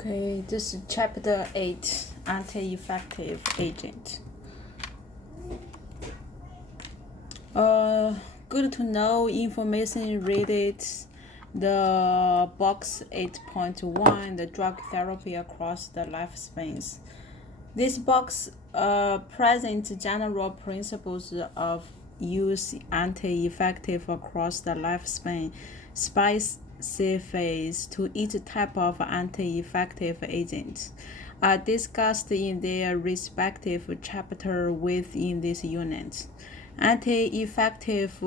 Okay, this is chapter 8, anti-infective agent. Good to know information. Read it. The box 8.1, the drug therapy across the lifespans. This box presents general principles of use anti-infective across the lifespan, specifics to each type of anti-infective agent are discussed in their respective chapter within this unit. Anti-infective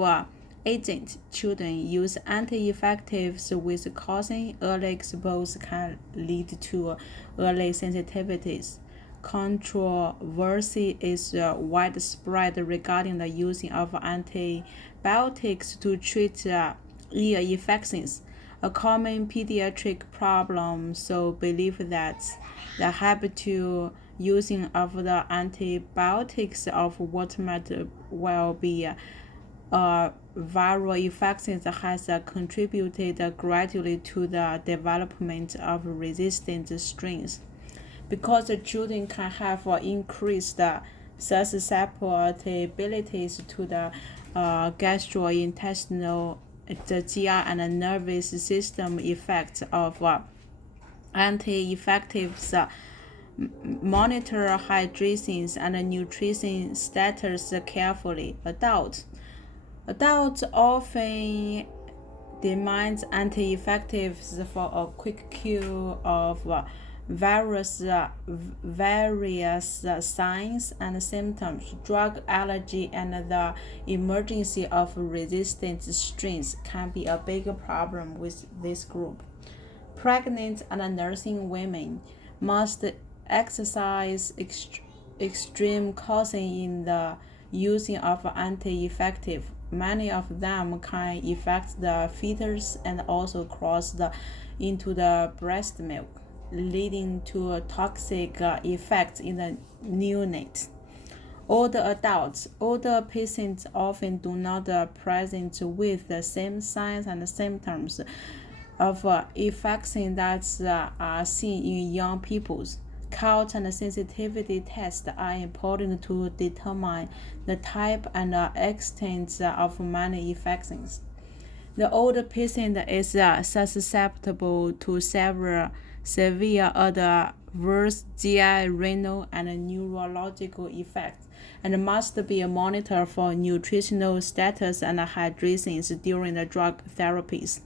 agent children use anti-infectives with causing early exposure can lead to early sensitivities. Controversy is widespread regarding the using of antibiotics to treat ear infections, a common pediatric problem. So believe that the habitual using of the antibiotics of what might well be viral infections has contributed gradually to the development of resistant strains. Because the children can have increased susceptibilities to the gastrointestinal, the GI and nervous system effects of anti-infectives, monitor hydration and nutrition status carefully. Adults often demand anti-infectives for a quick cure of various signs and symptoms. Drug allergy and the emergency of resistant strains can be a big problem with this group. Pregnant and nursing women must exercise extreme caution in the using of anti-infective. Many of them can affect the fetus and also cross into the breast milk, leading to toxic effects in the neonate. Older patients often do not present with the same signs and symptoms of infection that are seen in young people. Count and sensitivity tests are important to determine the type and extent of many infections. The older patient is susceptible to severe adverse GI, renal, and neurological effects, and must be monitored for nutritional status and hydration during the drug therapies.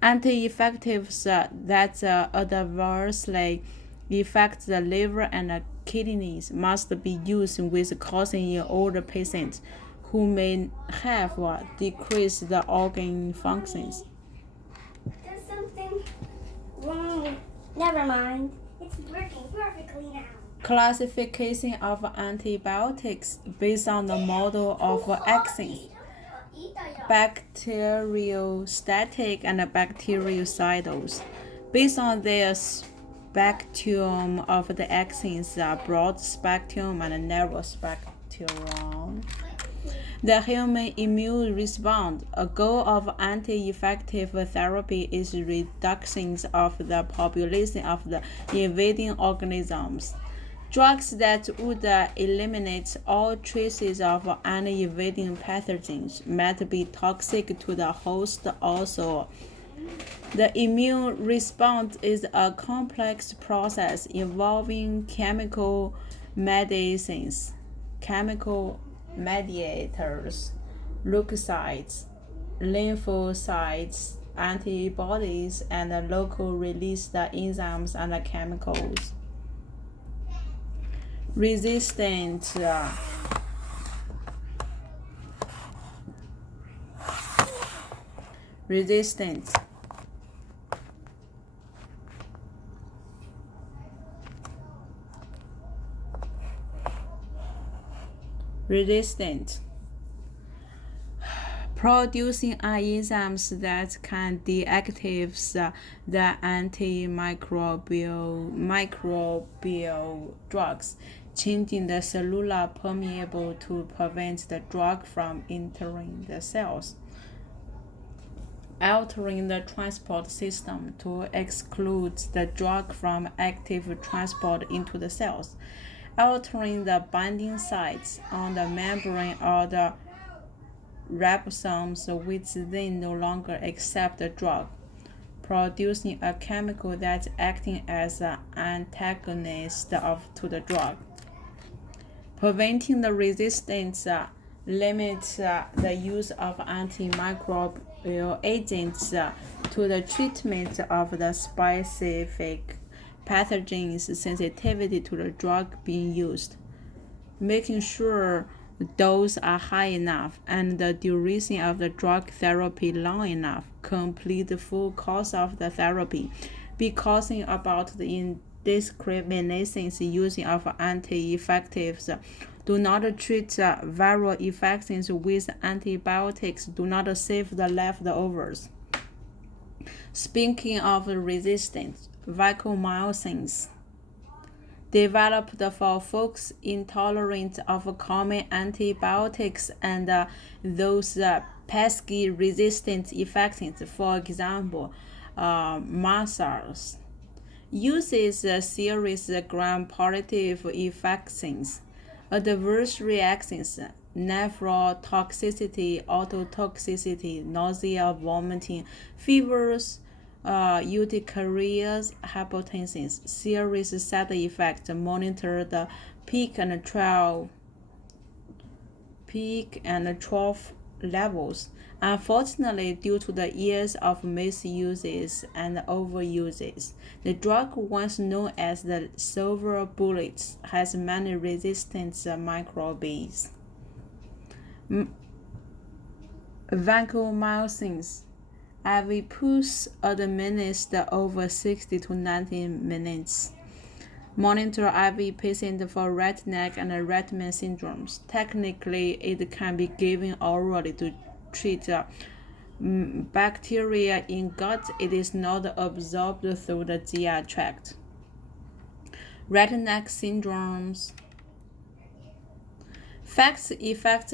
Anti-infectives that adversely affect the liver and kidneys must be used with caution in older patients who may have decreased organ functions. There's something wrong. Never mind. It's working perfectly now. Classification of antibiotics based on the model of actions: bacteriostatic and bactericidals. Based on their spectrum of the actions, broad spectrum and narrow spectrum. The human immune response. A goal of anti-infective therapy is reduction of the population of the invading organisms. Drugs that would eliminate all traces of any invading pathogens might be toxic to the host also. The immune response is a complex process involving chemical mediators, leukocytes, lymphocytes, antibodies, and local release enzymes and chemicals. Resistant resistant producing enzymes that can deactivate the antimicrobial drugs, changing the cellular permeable to prevent the drug from entering the cells. altering the transport system to exclude the drug from active transport into the cells, altering the binding sites on the membrane or the ribosomes which then no longer accept the drug, producing a chemical that's acting as an antagonist to the drug. Preventing the resistance limits the use of antimicrobial agents to the treatment of the specific pathogens' sensitivity to the drug being used, making sure doses are high enough and the duration of the drug therapy long enough, complete the full course of the therapy, be cautious about the indiscriminations using of anti-infectives. Do not treat viral infections with antibiotics. Do not save the leftovers. Speaking of resistance, vancomycins developed for folks intolerant of common antibiotics and those pesky resistant infections, for example, measles, uses serious gram-positive infections, adverse reactions, nephrotoxicity, ototoxicity, nausea, vomiting, fevers, urticarias, hypotension, serious side effects. Monitor the peak and trough levels. Unfortunately, due to the years of misuses and overuses, the drug, once known as the silver bullet, has many resistant microbes. Vancomycins IV pulse administered over 60 to 90 minutes. Monitor IV patient for red neck and Redman syndromes. Technically, it can be given orally to treat bacteria in gut. It is not absorbed through the GI tract. Red neck syndromes. Facts effect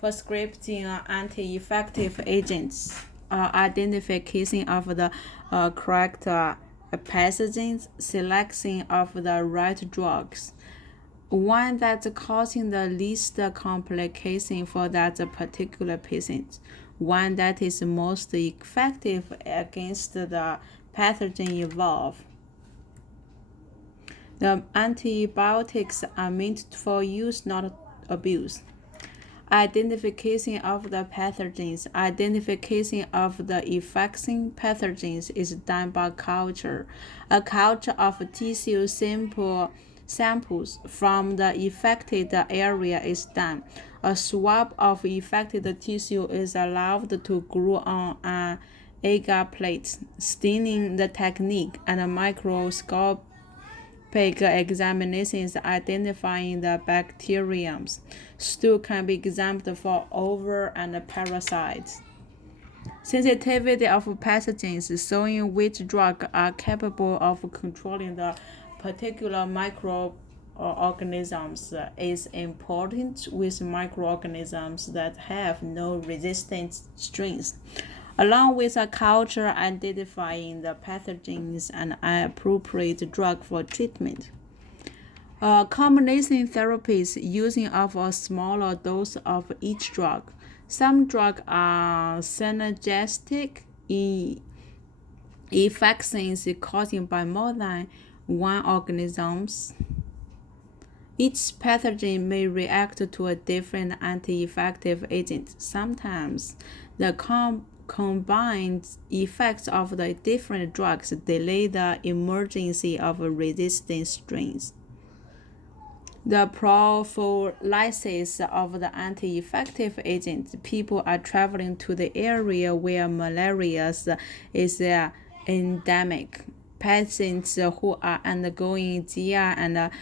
prescribing anti-infective agents. Identification of the correct pathogens, selection of the right drugs, one that's causing the least complication for that particular patient, one that is most effective against the pathogen involved. The antibiotics are meant for use, not abuse. Identification of the pathogens. Identification of the infection pathogens is done by culture. A culture of tissue samples from the affected area is done. A swab of affected tissue is allowed to grow on an agar plate. Staining the technique and microscopic examinations identifying the bacteriums. Stool can be examined for over and parasites. Sensitivity of pathogens, showing which drugs are capable of controlling the particular microorganisms, is important with microorganisms that have no resistant strains, along with a culture identifying the pathogens and appropriate drug for treatment. Combination therapies using of a smaller dose of each drug. Some drugs are synergistic in infections caused by more than one organisms. Each pathogen may react to a different anti-infective agent. Sometimes the combined effects of the different drugs delay the emergence of resistant strains. The prophylaxis of the anti-infective agent. People are traveling to the area where malaria is endemic. Patients who are undergoing GI and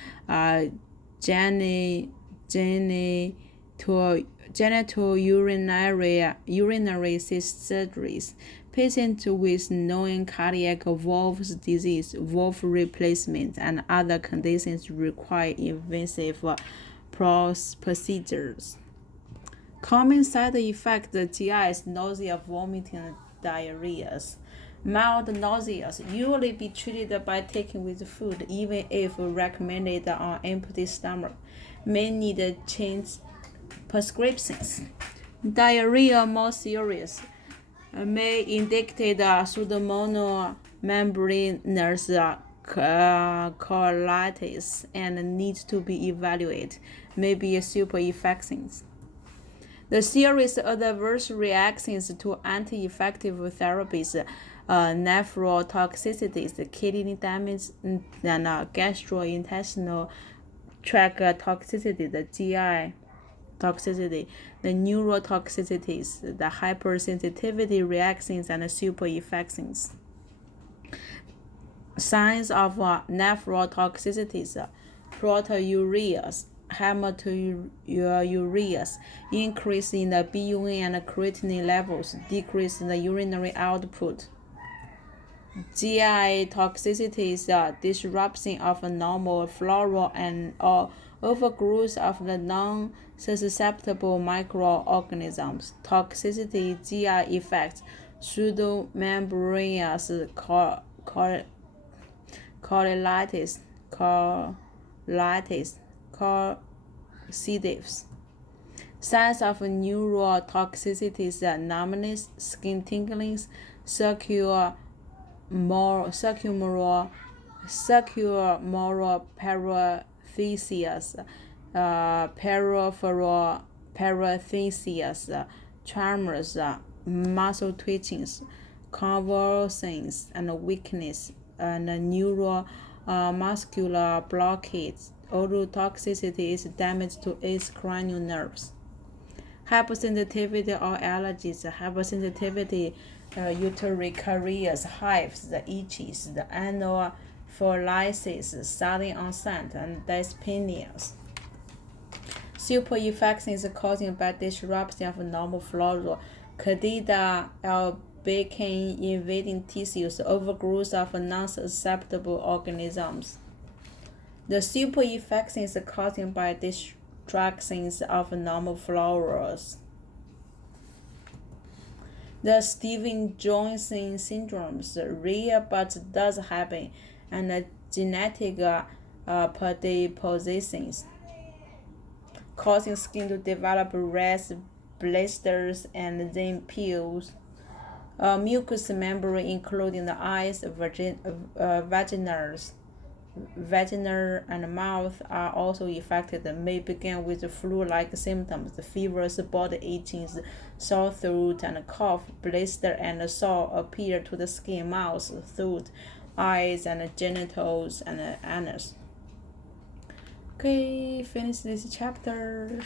genital urinary surgeries, patients with known cardiac valve disease, valve replacement, and other conditions require invasive procedures. Common side effects: GI is nausea, vomiting, diarrhea. Mild nausea usually be treated by taking with food, even if recommended on empty stomach. May need change prescriptions. Diarrhea more serious may indicate pseudomonas membranous colitis and needs to be evaluated. Maybe super infections. The serious adverse reactions to anti-infective therapies, nephrotoxicities, kidney damage, and gastrointestinal tract toxicity, the GI toxicity, the neurotoxicities, the hypersensitivity reactions, and super infections. Signs of nephrotoxicities, proteinuria, hematuria, increase in the BUN and creatinine levels, decrease in the urinary output. GI toxicities, disruption of normal flora and overgrowth of the non-susceptible microorganisms. Toxicity, GI effects, pseudomembranous colitis, colitis. Signs of neurotoxicities, numbness, skin tinglings, circular moral parathesis, peripheral parathesis, tremors, muscle twitchings, convulsions, and weakness, and neuromuscular blockades. Ototoxicity is damage to its cranial nerves. Hypersensitivity or allergies. Hypersensitivity, urticarias, hives, the itches, the anaphylaxis, sudden onset, and dyspneas. Super infections caused by disruption of normal flora. Candida albicans invading tissues, overgrowth of non-susceptible organisms. The super infections caused by distractions of normal floras. The Stevens-Johnson syndromes, rare but does happen, and the genetic predispositions, causing skin to develop rash, blisters, and then peels. Mucous membrane, including the eyes, vaginal and mouth, are also affected. May begin with flu-like symptoms, fevers, body itchings, sore throat and cough. Blister and sore appear to the skin, mouth, throat, eyes, and genitals and anus. Okay, finish this chapter.